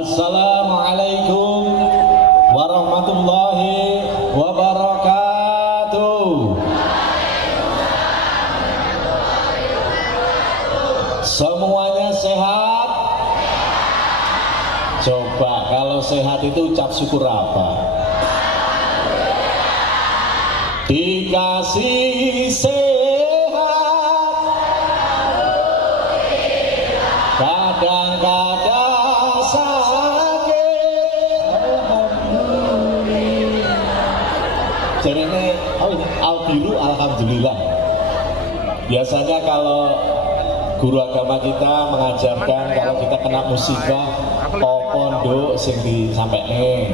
Assalamualaikum warahmatullahi wabarakatuh. Semuanya sehat? Coba kalau sehat itu ucap syukur apa? Dikasih sehat, kadang-kadang sakit. Jadi ini albiru alhamdulillah. Biasanya kalau guru agama kita mengajarkan kalau kita kena musibah pondok sing disampaikan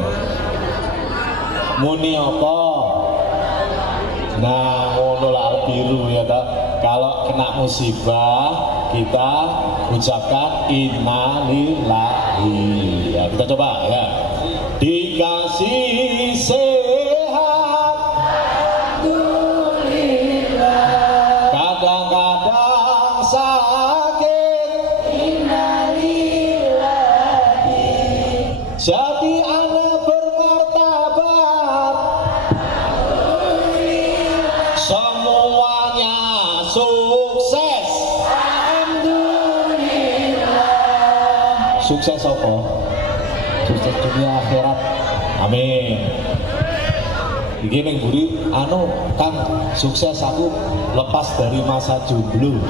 muni apa. Nah, ngono lah albiru ya toh. Kalau kena musibah kita ucapkan innalillahi. Ya, kita coba ya. Dikasih sehat, alhamdulillah. Kadang-kadang sakit, innalillahi. Jadi anak bermartabat, semuanya sukses, alhamdulillah. Sukses apa? Sukses dunia akhirat, amin. Iki ning buri Kang, sukses aku lepas dari masa jomblo.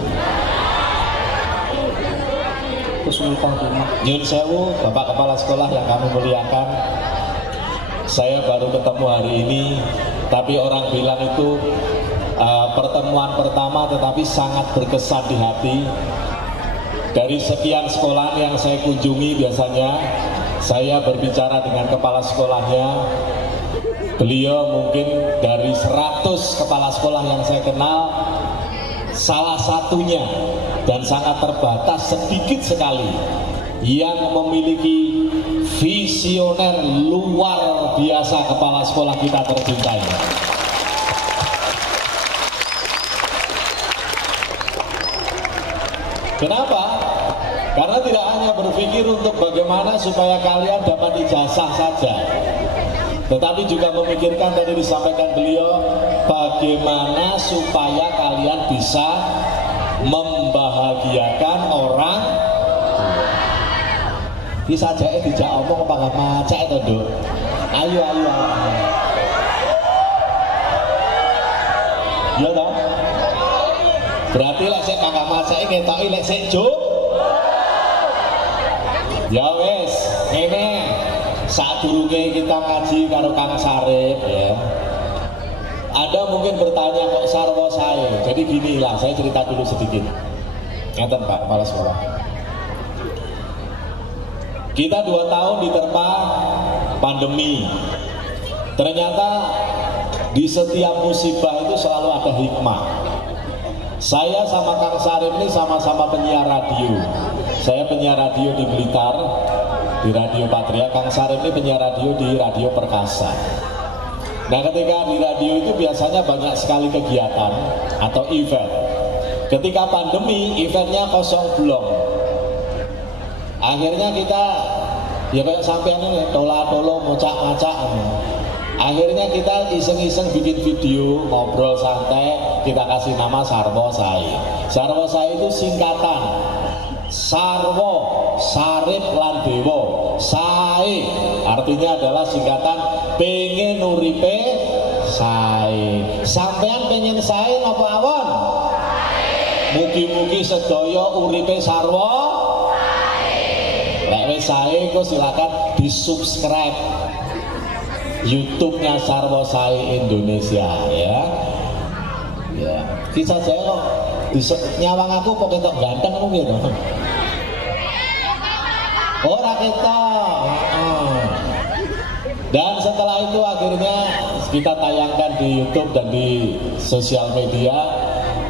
Nyun sewu Bapak Kepala Sekolah yang kami muliakan, saya baru ketemu hari ini, tapi orang bilang itu pertemuan pertama tetapi sangat berkesan di hati. Dari sekian sekolah yang saya kunjungi, biasanya saya berbicara dengan kepala sekolahnya. Beliau mungkin dari 100 kepala sekolah yang saya kenal, salah satunya dan sangat terbatas, sedikit sekali yang memiliki visioner luar biasa kepala sekolah kita tercintai. Kenapa? Karena tidak hanya berpikir untuk bagaimana supaya kalian dapat ijazah saja, tetapi juga memikirkan, tadi disampaikan beliau, bagaimana supaya kalian bisa membahagiakan orang. Bisa aja tidak omong apa nggak macet itu dok. Ayo. Ya dong. Berarti lek sik kagak macet ngetoki lek sik juk. Ya wes, ini sadurunge kita ngaji karo Kang Sarip ya. Anda mungkin bertanya kok sarwa saya. Jadi gini lah, saya cerita dulu sedikit. Ngeten Pak Kepala Sekolah. Kita 2 tahun diterpa pandemi. Ternyata di setiap musibah itu selalu ada hikmah. Saya sama Kang Sarip ini sama-sama penyiar radio. Saya penyiar radio di Blitar, di Radio Patria. Kang Sarip ini penyiar radio di Radio Perkasa. Nah, ketika di radio itu biasanya banyak sekali kegiatan atau event. Ketika pandemi, eventnya kosong blong. Akhirnya kita ya kayak sampean ini tola-tolo mocak-macak. Akhirnya kita iseng-iseng bikin video ngobrol santai, kita kasih nama Sarwo Sai. Sarwo Sai itu singkatan Sarwo, Sarip lan Dewo. Sai artinya adalah singkatan pengen uripe sae. Sampean pengen sae napa awon? Mugi-mugi sedaya uripe sarwa sae. Lek wis sae kok silakan di-subscribe YouTube-nya Sarwo Sai Indonesia ya. Ya, kisah saya kok nyawang aku kok ketok ganteng ngono gitu. Ora ketok. Dan setelah itu akhirnya kita tayangkan di YouTube dan di sosial media,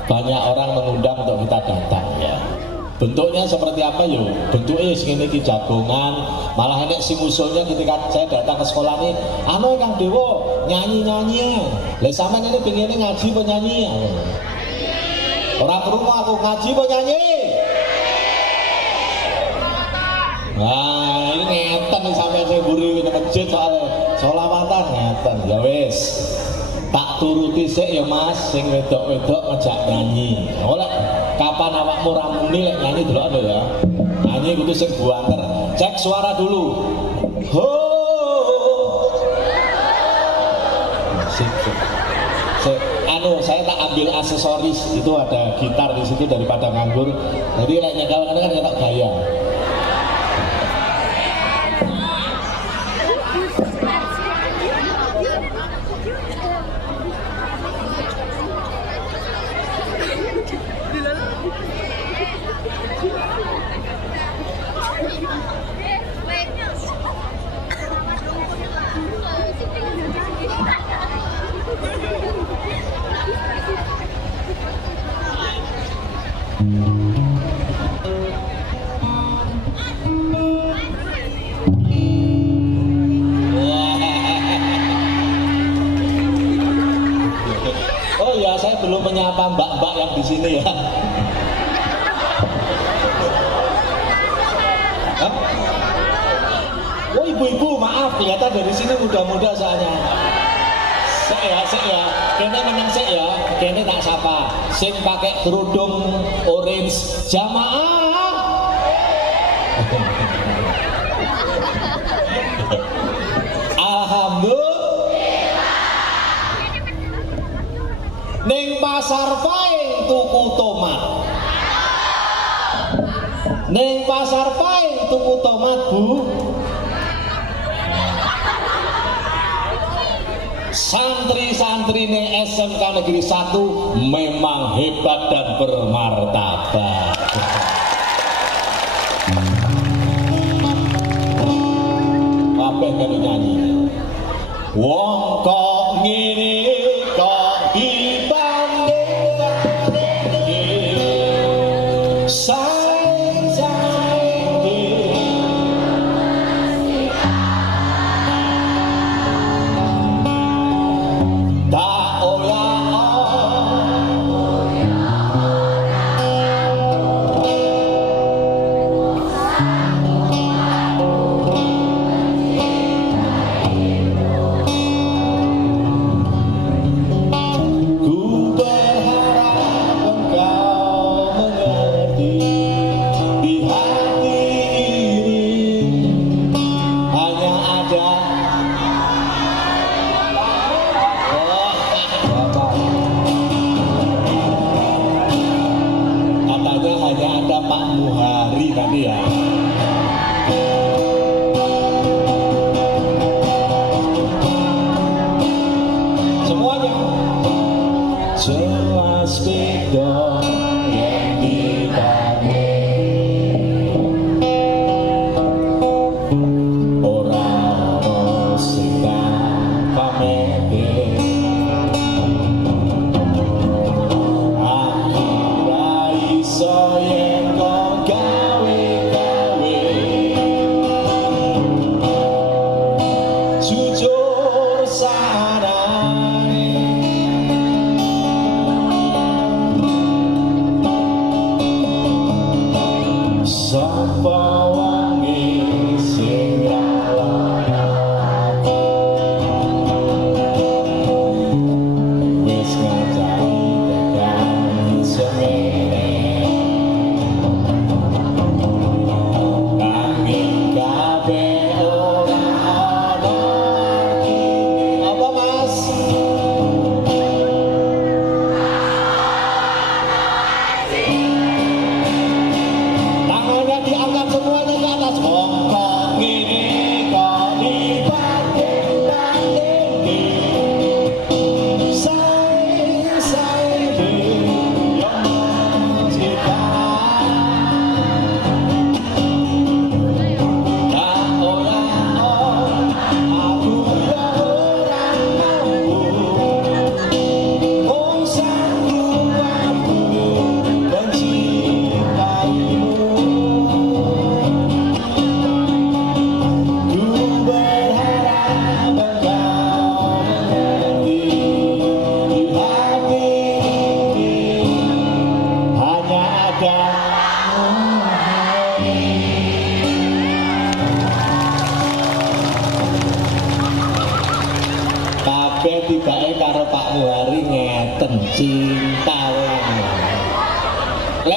banyak orang mengundang untuk kita datang ya. Bentuknya seperti apa yuk? Bentuknya segini ki jagongan, malah enek sing usulnya ketika saya datang ke sekolah ini, Kang Dewo nyanyi-nyanyi. Lah sampean ini pengennya ngaji apa nyanyi? Orang kerungu aku ngaji apa nyanyi? Nah ini mburi ning masjid soal sholawatan ngeten ya wis. Tak turuti sik ya Mas, sing wedok-wedok ngejak nyanyi. Oleh kapan awakmu ra muni lek nyanyi delok lho ya. Nyanyi kudu sing buanter. Cek suara dulu. Ho. Sip. Anu, saya tak ambil aksesoris, itu ada gitar di situ daripada nganggur. Jadi lek nyekel kan enak gaya. Oh ya, saya belum menyapa mbak-mbak yang di sini ya. Hah? Oh ibu-ibu, maaf, kelihatan dari sini muda-muda soalnya. Sek ya, kene menang sek ya, kene tak sapa. Sing pakai kerudung orange jamaah. Alhamdulillah. Ning pasar paing tuku tomat. Ning pasar paing tuku tomat, Bu. Santri-santrine SMK Negeri 1 memang hebat dan bermartabat. Kabeh kan nyanyi. Wong kok ngene kok dibanding saing-saing tak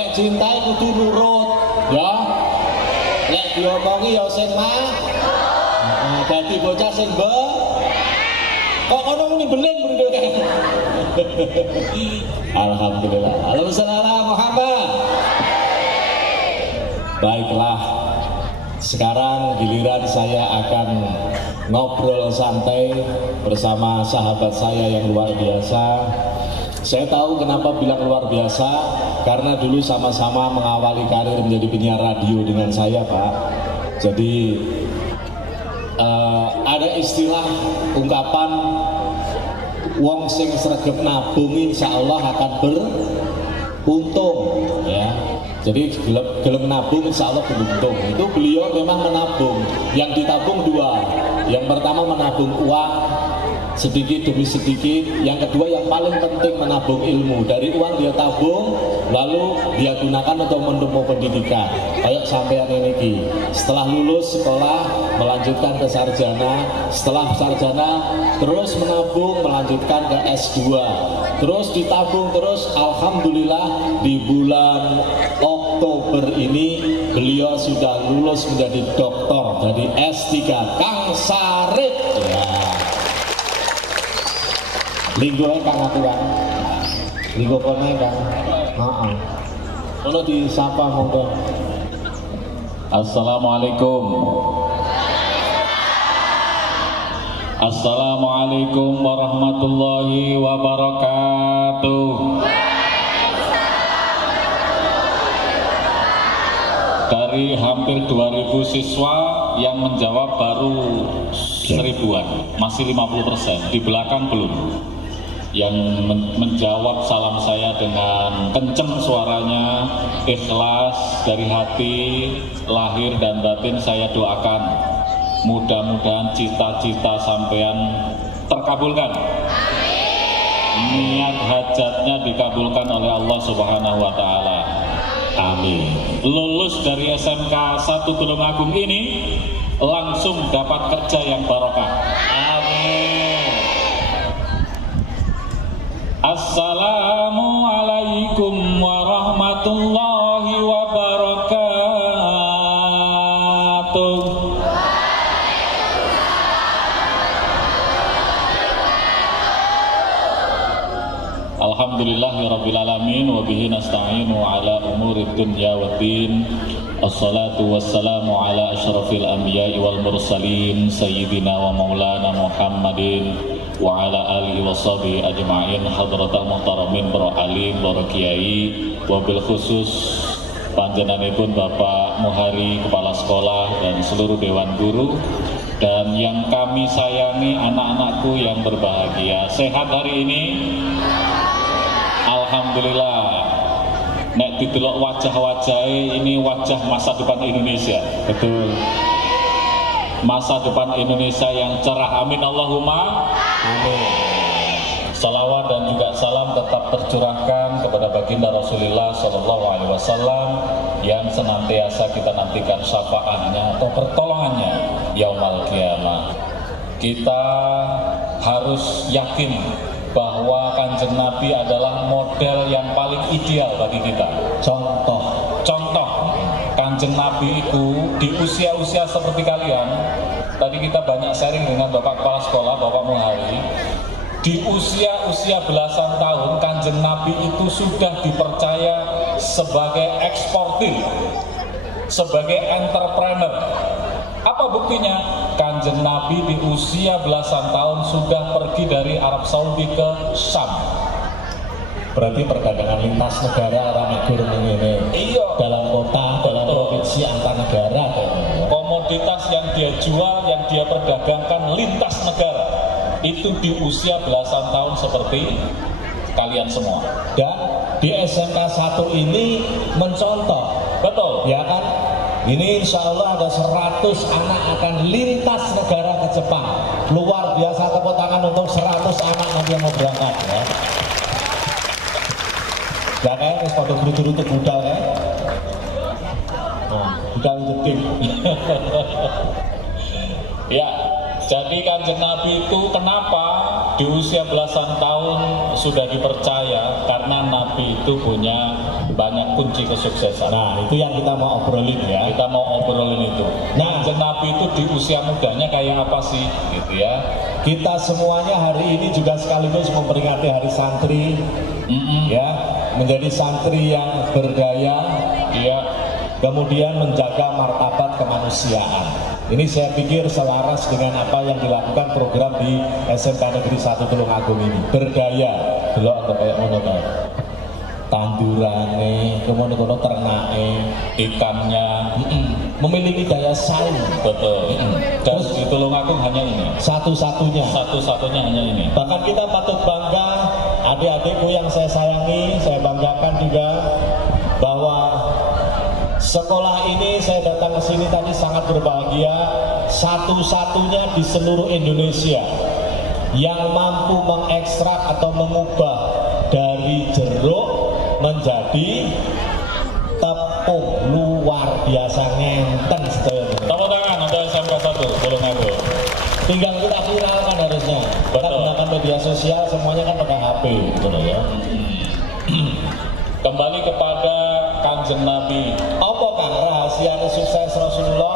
nek cintai kudu nurut ya, nek diomongi ya sing dadi bocah sing kok kono muni beling bro kan. Alhamdulillah. Allahumma shalli ala Muhammad. Baiklah, sekarang giliran saya akan ngobrol santai bersama sahabat saya yang luar biasa. Saya tahu kenapa bilang luar biasa, karena dulu sama-sama mengawali karir menjadi penyiar radio dengan saya, Pak. Jadi ada istilah ungkapan wong sing sregep nabung insya Allah akan beruntung ya. Jadi gelem nabung insya Allah beruntung. Itu beliau memang menabung. Yang ditabung dua. Yang pertama menabung uang sedikit demi sedikit. Yang kedua yang paling penting menabung ilmu. Dari uang dia tabung, lalu dia gunakan untuk menempuh pendidikan. Kayak sampean ini, setelah lulus sekolah melanjutkan ke sarjana, setelah sarjana terus menabung melanjutkan ke S2, terus ditabung terus. Alhamdulillah di bulan Oktober ini beliau sudah lulus menjadi doktor, jadi S3, Kang Sarip ya. Linggoe Kang aturan. Linggo kono Kang. Heeh. Ono disapa monggo. Assalamualaikum. Assalamualaikum warahmatullahi wabarakatuh. Dari hampir 2000 siswa yang menjawab baru 1000-an, masih 50%, di belakang belum. Yang menjawab salam saya dengan kenceng suaranya, ikhlas dari hati, lahir dan batin saya doakan. Mudah-mudahan cita-cita sampean terkabulkan. Niat hajatnya dikabulkan oleh Allah Subhanahu wa taala. Amin. Lulus dari SMK 1 Tulungagung ini langsung dapat kerja yang barokah. Amin. Assalamualaikum warahmatullahi wabarakatuh. Alhamdulillahirabbil alamin wa bihi nasta'inu ala umurid dunya waddin. Assalatu wassalamu ala asyrafil anbiya'i wal mursalin sayyidina wa maulana Muhammadin wa ala alihi wa sahbihi ajma'in. Hadratal muhtaramin para alim, para kiai, wabil khusus panjenenganipun Bapak Muhari Kepala Sekolah dan seluruh dewan guru, dan yang kami sayangi anak-anakku yang berbahagia. Sehat hari ini? Alhamdulillah. Nek didelok wajah-wajahnya, ini wajah masa depan Indonesia. Betul. Masa depan Indonesia yang cerah. Amin Allahumma amin. Salawat dan juga salam tetap tercurahkan kepada baginda Rasulullah SAW yang senantiasa kita nantikan syafaatnya atau pertolongannya yaumul qiyamah. Kita harus yakin bahwa Kanjeng Nabi adalah model yang paling ideal bagi kita. Contoh Kanjeng Nabi itu di usia-usia seperti kalian. Tadi kita banyak sharing dengan Bapak Kepala Sekolah, Bapak Muhari. Di usia-usia belasan tahun Kanjeng Nabi itu sudah dipercaya sebagai eksportir, sebagai entrepreneur. Apa buktinya? Kanjeng Nabi di usia belasan tahun sudah pergi dari Arab Saudi ke Syam. Berarti perdagangan lintas negara orang negara ini. Iya. Dalam kota, dalam provinsi, antar negara. Komoditas yang dia jual, yang dia perdagangkan lintas negara. Itu di usia belasan tahun seperti kalian semua. Dan di SMK 1 ini mencontoh. Betul. Ya kan? Ini insya Allah ada 100 anak akan lintas negara ke Jepang. Luar biasa, tepuk tangan untuk 100 anak nanti yang mau berangkat ya. Ya kan, harus pada guru-guru itu budal ya. Nah, budal itu tim. Ya, jadi Kanjeng Nabi itu kenapa di usia belasan tahun sudah dipercaya karena Nabi itu punya banyak kunci kesuksesan. Nah, itu yang kita mau obrolin ya. Kita mau obrolin itu. Nah, Nabi itu di usia mudanya kayak apa sih, gitu ya? Kita semuanya hari ini juga sekaligus memperingati Hari Santri, ya, menjadi santri yang berdaya, Iya. kemudian menjaga martabat kemanusiaan. Ini saya pikir selaras dengan apa yang dilakukan program di SMK Negeri 1 Tulungagung ini. Berdaya, delok atau kayak ngono ta. Tandurane, kemudian ternake, Ikannya, memiliki daya saing. betul. Dan di Tulungagung hanya ini. Satu-satunya. Satu-satunya hanya ini. Bahkan kita patut bangga, adik-adikku yang saya sayangi, saya banggakan juga bahwa sekolah ini saya datang ke sini tadi sangat berbahagia, satu-satunya di seluruh Indonesia yang mampu mengekstrak atau mengubah dari jeruk menjadi tepung luar biasa ngenten sedaya. Tepuk tangan untuk SMK 1 Tulungagung. Tinggal kita viralkan harusnya. Kita Betul. gunakan media sosial, semuanya kan pakai HP, gitu loh ya. Kembali kepada Kanjeng Nabi. Apa Kang rahasia sukses Rasulullah?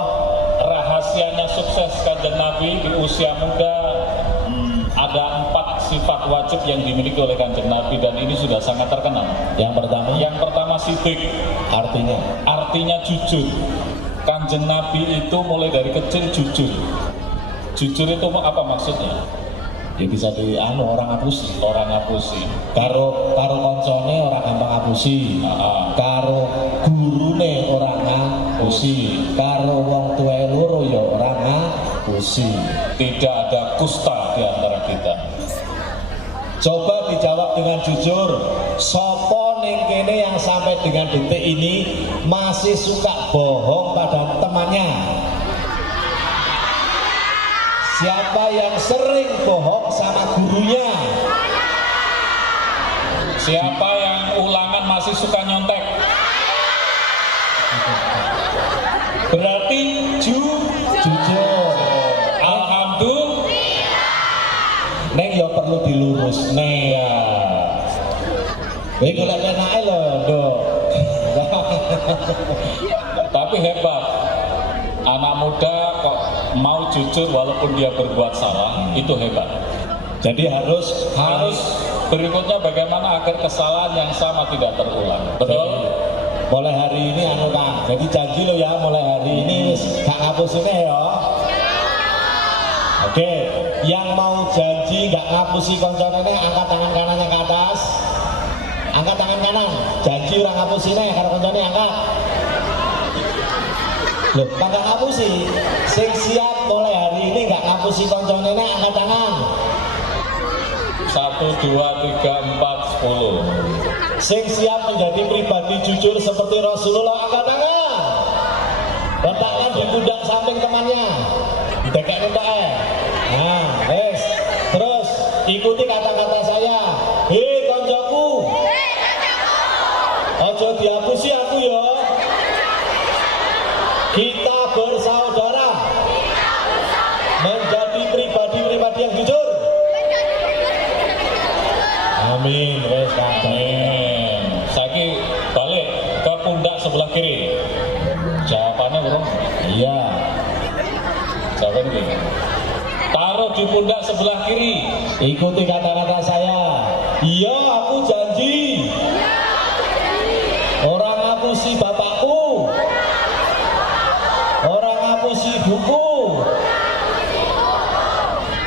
Rahasianya sukses Kanjeng Nabi di usia muda, ada 4 sifat wajib yang dimiliki oleh Kanjeng Nabi dan ini sudah sangat terkenal. Yang pertama Siddiq, artinya jujur. Kanjeng Nabi itu mulai dari kecil jujur. Jujur itu apa maksudnya? ya bisa orang ngapusi. Orang ngapusi. Karo koncone orang gampang ngapusi. Karo gurune orang ngapusi. Karo wong tuwa loro ya orang ngapusi. Tidak ada kusta di antara kita. Coba dijawab dengan jujur. Sopo ning kene yang sampai dengan detik ini masih suka bohong pada temannya? Siapa yang sering bohong sama gurunya? Siapa yang ulangan masih suka nyontek? Berarti Jujur. alhamdulillah. Neng ya perlu dilurus nih ya. Ini kalau penake lho, Dok. Tapi hebat. Anak muda kok mau jujur walaupun dia berbuat salah, itu hebat. Jadi harus Berikutnya bagaimana agar kesalahan yang sama tidak terulang. Betul? mulai hari ini Kang. Jadi janji lo ya, mulai hari ini gak ngapusinnya ya. Oke, yang mau janji gak ngapusi konconannya angkat tangan kanannya ke atas. Angkat tangan kanan. Janji orang ngapusinnya karena konconannya angkat. Loh, kagak ngapusi. Sing siap mulai hari ini gak ngapusi konconannya angkat tangan. 1, 2, 3, 4, 10. Sing siap menjadi pribadi jujur seperti Rasulullah angkat tangan. Letakkan di pundak samping temannya. Didekek entek. Nah, terus ikuti kata-kata saya. Hei koncoku. Ojo dihapusi aku ya. Kita bersaudara. Menjadi pribadi-pribadi yang jujur. Amin, wes Amin. Saiki balik ke pundak sebelah kiri. Jawabannya bro? Iya. Jawabannya gini. Taruh di pundak sebelah kiri. Ikuti kata-kata saya. Iya, aku janji. Orang ngapusi bapakku. Orang ngapusi ibuku.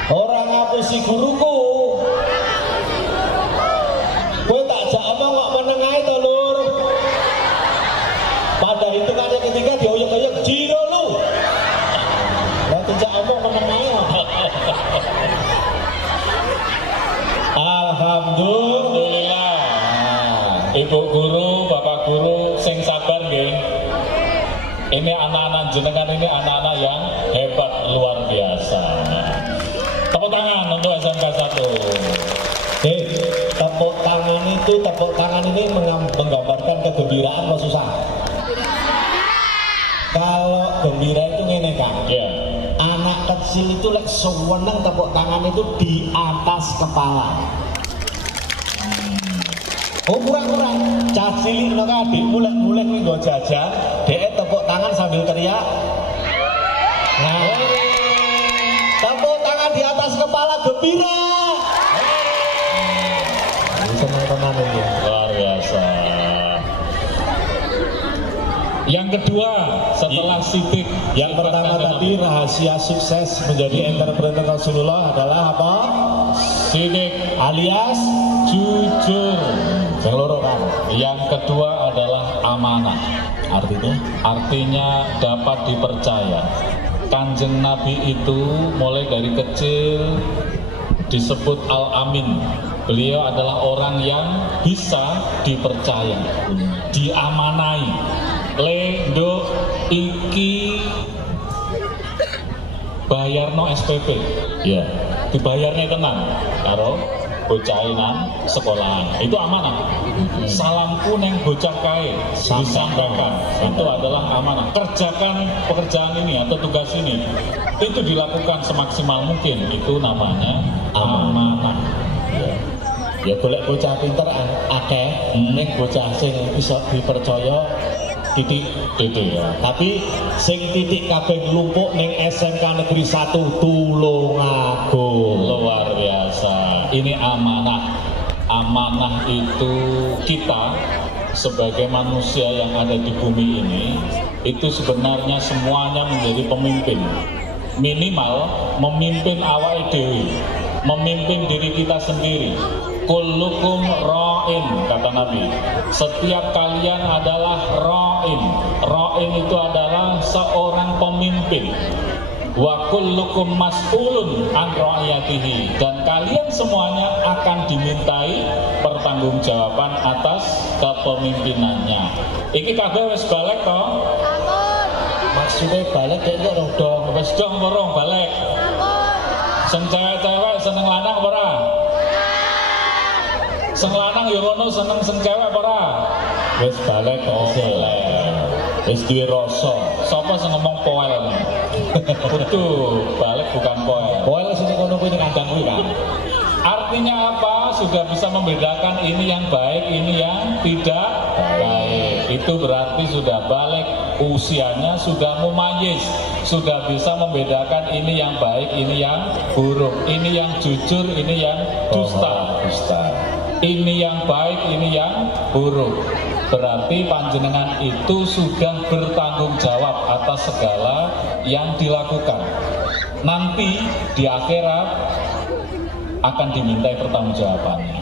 Orang ngapusi guruku. Kowe tak jak omong kok meneng ae to, Lur. Pada hitungannya ketiga dioyok-oyok jiro lu. Lah tidak omong meneng ae. Alhamdulillah. Ibu guru, bapak guru, sing sabar nggih. Ini anak-anak jenengan ini anak-anak yang hebat luar biasa. Tepuk tangan untuk SMK 1. Tepuk tangan ini menggambarkan kegembiraan atau susah? Kalau gembira itu ngene Kang. Ya. Anak anak kecil itu lek seneng tepuk tangan itu di atas kepala. Oh kurang-kurang, cah cilik no adik mulai nggo jajan, dhek tepuk tangan sambil teriak. Nah, tepuk tangan di atas kepala gembira. Senang tenan ini. Luar biasa. Yang kedua setelah sidik, Yang pertama tadi rahasia sukses menjadi entrepreneur Rasulullah adalah apa? sidik Alias jujur. yang loro kan. Yang kedua adalah amanah. Artinya dapat dipercaya. Kanjeng Nabi itu mulai dari kecil disebut Al-Amin. Beliau adalah orang yang bisa dipercaya, diamanai. Lendo iki bayarno SPP, ya, dibayarnya tenang. Karo bocahinan sekolahan itu amanah. Salamku neng bocah kae disampaikan, itu adalah amanah. Kerjakan pekerjaan ini atau tugas ini, itu dilakukan semaksimal mungkin, itu namanya amanah. Ya golek bocah pinter akeh, ning bocah sing bisa dipercaya titik ya. Tapi sing titik kabeh nglumpuk ning SMK Negeri 1 Tulungagung. Luar biasa. Ini amanah. Amanah itu kita sebagai manusia yang ada di bumi ini itu sebenarnya semuanya menjadi pemimpin. Minimal memimpin awake dhewe, memimpin diri kita sendiri. Kullukum ra'in, kata Nabi. Setiap kalian adalah ra'in. Ra'in itu adalah seorang pemimpin. Wa kullukum mas'ulun an ra'iyatihi. Dan kalian semuanya akan dimintai pertanggungjawaban atas kepemimpinannya. Iki kabeh wis balik to? Maksudnya balik kayak kok dong. Wis dong borong balik. Sing cewek-cewek seneng lanang ora? Sing lanang ya ngono seneng sing cewek ora? Wis balik kok. Wis duwe rasa. Sapa sing ngomong poel? Betul, balik bukan poel. Poel sing ngono kuwi ning kandang kuwi kan. Artinya apa? Sudah bisa membedakan ini yang baik, ini yang tidak baik. Itu berarti sudah balik usianya, sudah mumayyiz, sudah bisa membedakan ini yang baik, ini yang buruk, ini yang jujur, ini yang dusta. Ini yang baik, ini yang buruk. Berarti panjenengan itu sudah bertanggung jawab atas segala yang dilakukan. Nanti di akhirat akan dimintai pertanggungjawabannya.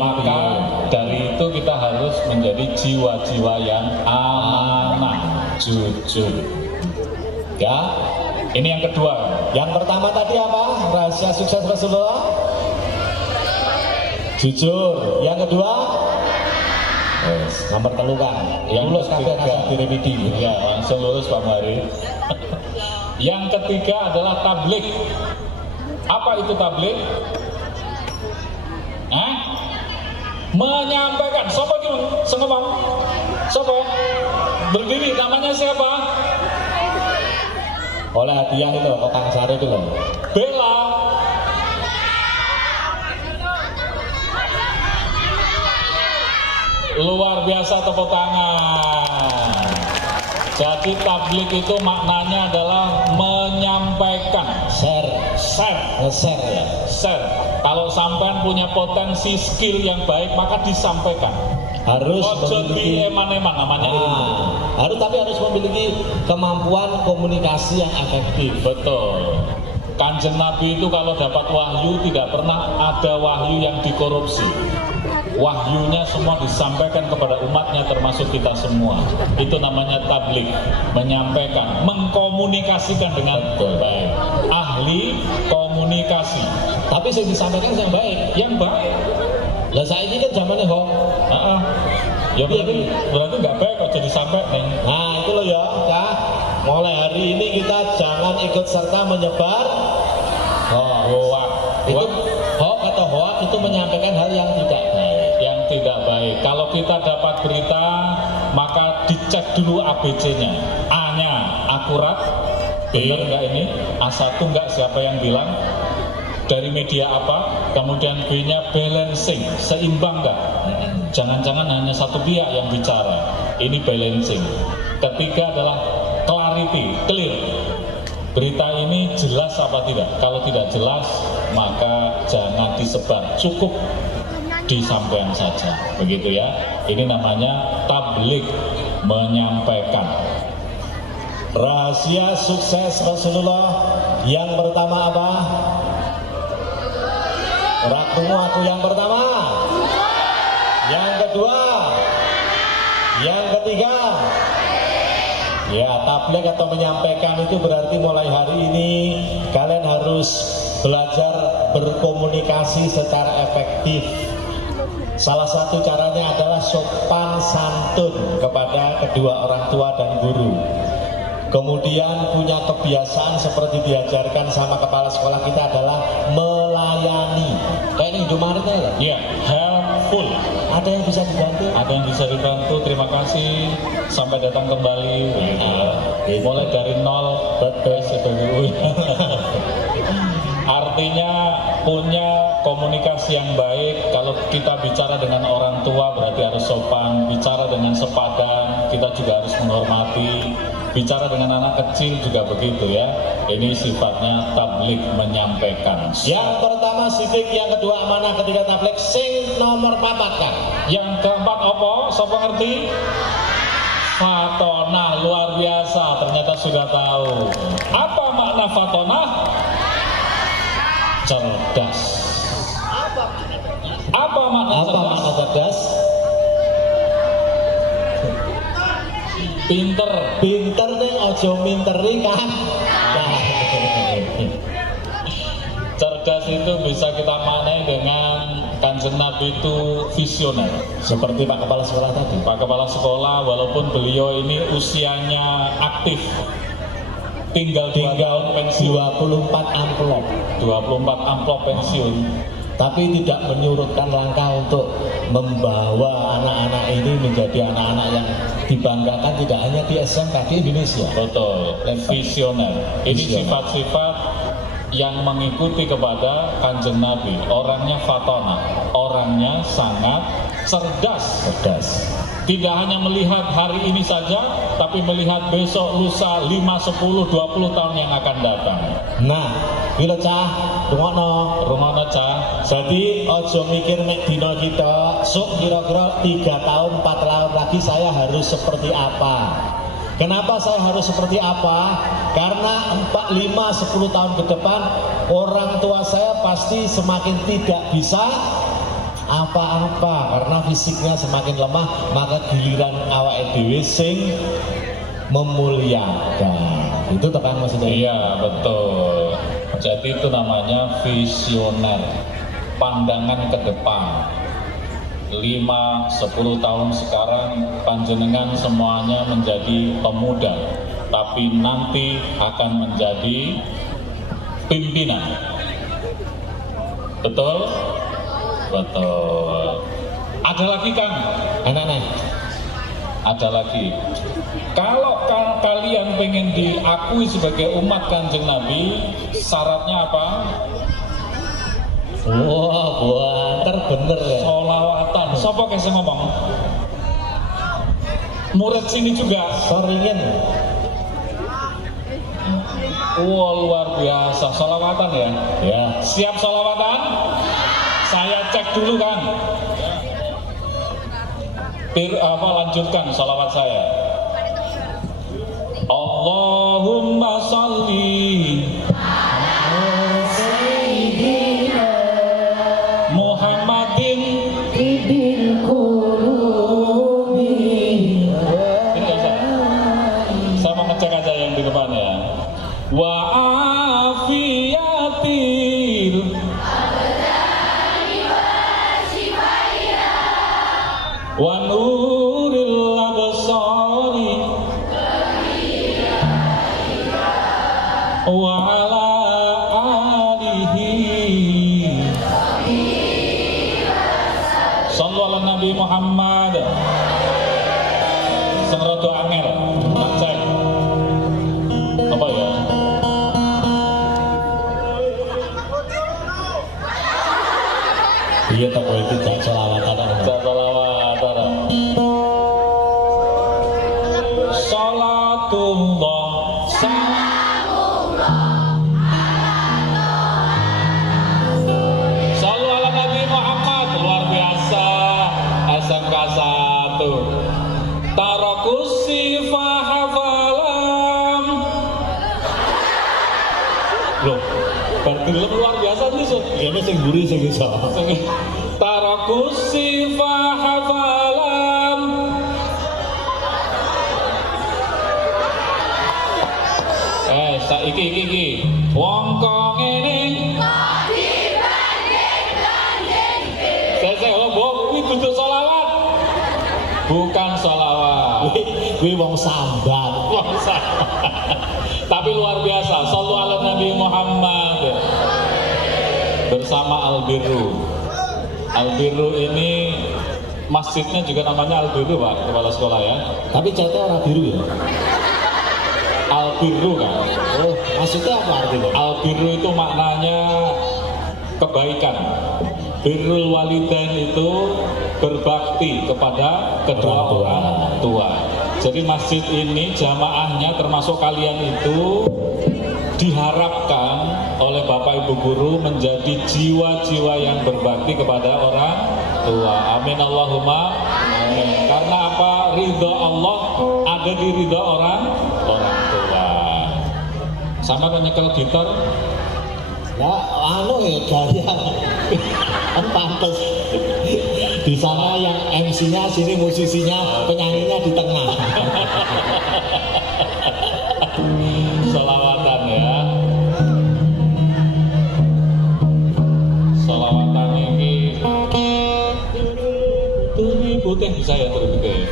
Maka dari itu kita harus menjadi jiwa-jiwa yang amanah, jujur. Ya, ini yang kedua. Yang pertama tadi apa? Rahasia sukses Rasulullah? Jujur. Yang kedua? Nomor telu kan. Yang lulus kabeh ketiga. rasa diremedi. Ya, langsung lulus Pak Mari. Yang ketiga adalah tablik. Apa itu tablik? Menyampaikan. Siapa itu? Sengomong. Siapa? Berdiri. Namanya siapa? Oleh hadiah itu loh, Kang Sari itu loh. Bella. Luar biasa, tepuk tangan. Jadi tablik itu maknanya adalah menyampaikan. Share ya. Share. Kalau sampean punya potensi skill yang baik, maka disampaikan. Harus Ojo memiliki eman-eman namanya ilmu. Tapi harus memiliki kemampuan komunikasi yang efektif. Betul. Kanjeng Nabi itu kalau dapat wahyu tidak pernah ada wahyu yang dikorupsi. Wahyunya semua disampaikan kepada umatnya termasuk kita semua. Itu namanya tablik, menyampaikan, mengkomunikasikan dengan baik. Ahli komunikasi. Tapi yang disampaikan yang baik. Yang baik. Lah saya ini kan zamannya hoax. Ya berarti nggak baik kok jadi sampai nih. Nah itu loh ya, Kak. Mulai hari ini kita jangan ikut serta menyebar Hoax. Itu hoax atau hoax itu menyampaikan hal yang tidak baik. Yang tidak baik. Kalau kita dapat berita, maka dicek dulu ABC-nya. A-nya akurat, Benar nggak ini? A1 nggak, siapa yang bilang? Dari media apa? Kemudian B-nya balancing, seimbang nggak? Jangan-jangan hanya satu pihak yang bicara. Ini balancing. Ketiga adalah clarity, clear. Berita ini jelas apa tidak? Kalau tidak jelas, maka jangan disebar. Cukup disampaikan saja. Begitu ya. Ini namanya tabligh, menyampaikan. Rahasia sukses Rasulullah yang pertama apa? Rakumu aku yang pertama. Yang kedua. Yang ketiga. Ya, tabligh atau menyampaikan itu berarti mulai hari ini kalian harus belajar berkomunikasi secara efektif. Salah satu caranya adalah sopan santun kepada kedua orang tua dan guru. Kemudian punya kebiasaan seperti diajarkan sama kepala sekolah kita adalah melayani. Kayak ini Indomaretnya ya? Ya, helpful. Ada yang bisa dibantu? Ada yang bisa dibantu, terima kasih. Sampai datang kembali. Mulai dari nol, artinya punya komunikasi yang baik. Kalau kita bicara dengan orang tua berarti harus sopan. Bicara dengan sepadan, kita juga harus menghormati. Bicara dengan anak kecil juga begitu ya. Ini sifatnya tabligh, menyampaikan. Yang pertama sidik, yang kedua amanah, ketiga tabligh. Sing nomor 4 kan? Yang keempat apa? Siapa ngerti? Fatonah, luar biasa. Ternyata sudah tahu. Apa makna fatonah? Cerdas. Apa makna cerdas? Pinter. Pinter nih, ojo minteri kan? Cerdas itu bisa kita maknai dengan Kanjeng Nabi itu visioner. Seperti Pak Kepala Sekolah tadi. Pak Kepala Sekolah walaupun beliau ini usianya aktif, tinggal 2 tahun pensiun, 24 amplop 24 amplop pensiun, tapi tidak menyurutkan langkah untuk membawa anak-anak ini menjadi anak-anak yang dibanggakan tidak hanya di SMK di Indonesia. betul, visioner. Ini sifat-sifat yang mengikuti kepada Kanjeng Nabi. Orangnya fatonah, orangnya sangat cerdas. Tidak hanya melihat hari ini saja, tapi melihat besok, lusa, 5, 10, 20 tahun yang akan datang. Nah, kita cah, Rungono cah. jadi ojo mikir mek dino kita, sok kira-kira 3 tahun, 4 tahun lagi saya harus seperti apa. Kenapa saya harus seperti apa? Karena 4, 5, 10 tahun ke depan orang tua saya pasti semakin tidak bisa apa-apa karena fisiknya semakin lemah, maka giliran awake dhewe sing memuliakan. Itu tekan maksudnya. Iya, betul. Jadi itu namanya visioner, pandangan ke depan. 5, 10 tahun sekarang panjenengan semuanya menjadi pemuda, tapi nanti akan menjadi pimpinan. Betul? Betul. Ada lagi kan? Anak-anak. Ada lagi. Kalau kalian pengen diakui sebagai umat Kanjeng Nabi, syaratnya apa? Wah, buanter bener ya. Sholawatan. Siapa yang ngomong? Murid sini juga. Soringin. Wah, luar biasa. Sholawatan ya? Ya. Siap sholawatan? Saya cek dulu kan. Lanjutkan sholawat saya. Allahumma sholli Muhammadin Ibil qulubi. Ini nggak usah. Saya mau ngecek aja yang di depan ya. Wa afiyatil wa nuril absari wa ala alihi sallu ala Nabi Muhammad. Sengrodo angel, cek apa ya? Gelem luar biasa nih so. Ini sing buri sing iso. Tarakus sifah hafalan. Iki wong kok ngene saya kuwi kudu sholawat bukan sholawat Kuwi wong sambat. tapi luar biasa. Shallu ala Nabi Muhammad bersama Al-Birru ini masjidnya juga namanya Al-Birru Pak kepala sekolah ya. Tapi catnya orang biru ya. Al-Birru kan. Oh, maksudnya apa artinya? Al-Birru itu maknanya kebaikan. Birrul walidain itu berbakti kepada kedua orang tua. Jadi masjid ini jamaahnya termasuk kalian itu diharapkan oleh Bapak Ibu guru menjadi jiwa-jiwa yang berbakti kepada orang tua. Amin Allahumma amin. Karena apa? Ridho Allah ada di ridho orang tua. Sama nyekel gitar. Ya, anu ya gaya. Kan pantes. Di sana yang MC-nya, sini musisinya, penyanyinya di tengah. Sholawatan ya. Sholawatan ini turi putih bisa ya turi putih.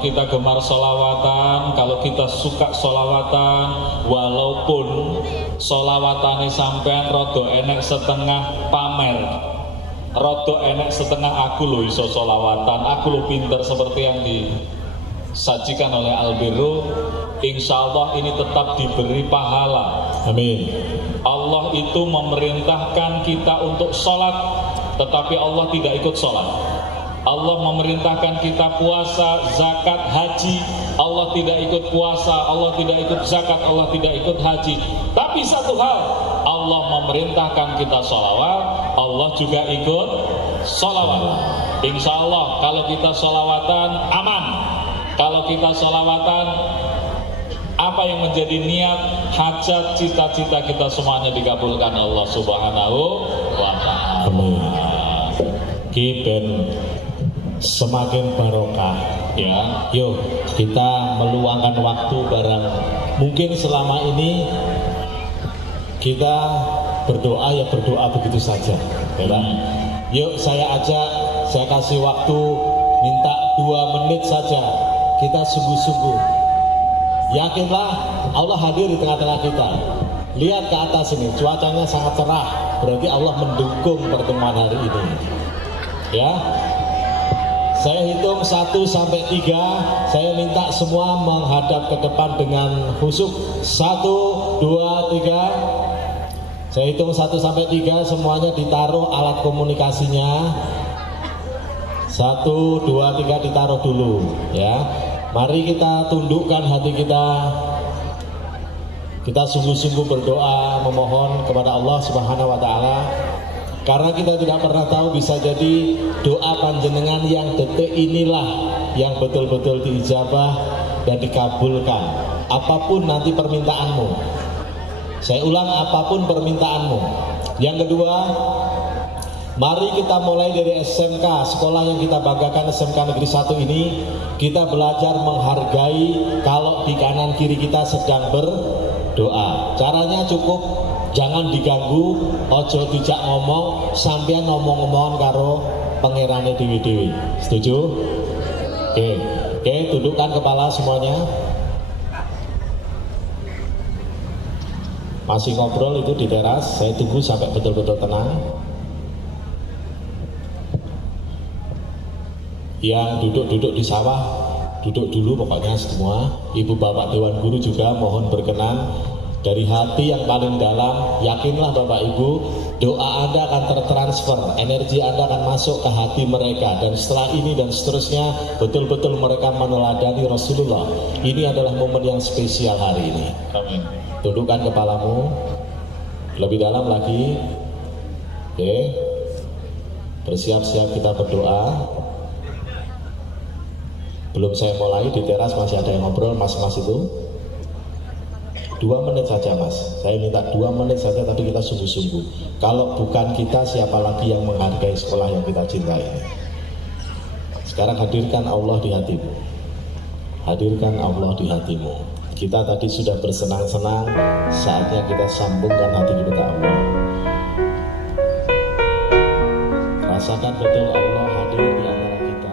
Kalau kita gemar sholawatan, kalau kita suka sholawatan, walaupun sholawatane sampean rodo enek setengah pamer, rodo enek setengah aku lo iso sholawatan, aku lo pinter seperti yang disajikan oleh Albiro, insya Allah ini tetap diberi pahala. Amin. Allah itu memerintahkan kita untuk sholat, tetapi Allah tidak ikut sholat. Allah memerintahkan kita puasa, zakat, haji. Allah tidak ikut puasa, Allah tidak ikut zakat, Allah tidak ikut haji. Tapi satu hal, Allah memerintahkan kita sholawat, Allah juga ikut sholawat. Insya Allah kalau kita sholawatan aman. Kalau kita sholawatan, apa yang menjadi niat, hajat, cita-cita kita semuanya dikabulkan Allah Subhanahu wa Ta'ala. Amin. Kiben semakin barokah ya. Yuk kita meluangkan waktu bareng. Mungkin selama ini kita berdoa ya berdoa begitu saja ya kan? Yuk saya ajak, saya kasih waktu minta 2 menit saja. Kita sungguh-sungguh yakinlah Allah hadir di tengah-tengah kita. Lihat ke atas ini, cuacanya sangat cerah, berarti Allah mendukung pertemuan hari ini ya. Saya hitung 1 sampai 3. Saya minta semua menghadap ke depan dengan khusyuk. 1, 2, 3. Saya hitung 1 sampai 3. Semuanya ditaruh alat komunikasinya. 1, 2, 3 ditaruh dulu ya. Mari kita tundukkan hati kita. Kita sungguh-sungguh berdoa memohon kepada Allah Subhanahu wa Ta'ala. Karena kita tidak pernah tahu, bisa jadi doa panjenengan yang detik inilah yang betul-betul diijabah dan dikabulkan. Apapun nanti permintaanmu. Saya ulang, apapun permintaanmu. Yang kedua, mari kita mulai dari SMK, sekolah yang kita banggakan, SMK Negeri 1 ini. Kita belajar menghargai kalau di kanan kiri kita sedang berdoa. Caranya cukup, jangan diganggu, ojo dijak ngomong, sampean ngomong-ngomongan karo pangerane dewi-dewi. Setuju? Oke, tundukkan kepala semuanya. Masih ngobrol itu di teras, saya tunggu sampai betul-betul tenang. Yang duduk-duduk di sawah, duduk dulu pokoknya semua. Ibu bapak Dewan Guru juga mohon berkenan. Dari hati yang paling dalam, yakinlah Bapak Ibu, doa Anda akan tertransfer, energi Anda akan masuk ke hati mereka. Dan setelah ini dan seterusnya, betul-betul mereka meneladani Rasulullah. Ini adalah momen yang spesial hari ini. Amin. Tundukkan kepalamu, lebih dalam lagi. Oke, bersiap-siap kita berdoa. Belum saya mulai, di teras masih ada yang ngobrol, mas-mas itu. 2 menit saja mas, saya minta 2 menit saja, tapi kita sungguh-sungguh. Kalau bukan kita, siapa lagi yang menghargai sekolah yang kita cintai ini? Sekarang hadirkan Allah di hatimu. Hadirkan Allah di hatimu. Kita tadi sudah bersenang-senang, saatnya kita sambungkan hati kita Allah. Rasakan betul Allah hadir di antara kita.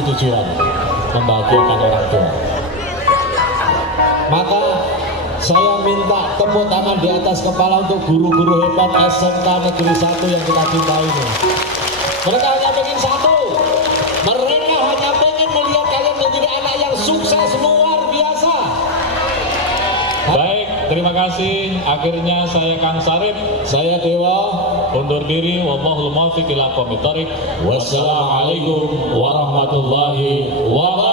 Tujuan membahagiakan orang tua. Maka saya minta tepuk tangan di atas kepala untuk guru-guru hebat SMK Negeri 1 yang kita cintai ini. Mereka hanya pengen satu, mereka hanya pengen melihat kalian menjadi anak yang sukses luar biasa. Baik, terima kasih. Akhirnya saya Kang Sarip, saya Dewa. Undur diri, wallahul muwaffiq ila aqwamit thoriq. Wassalamualaikum warahmatullahi wabarakatuh.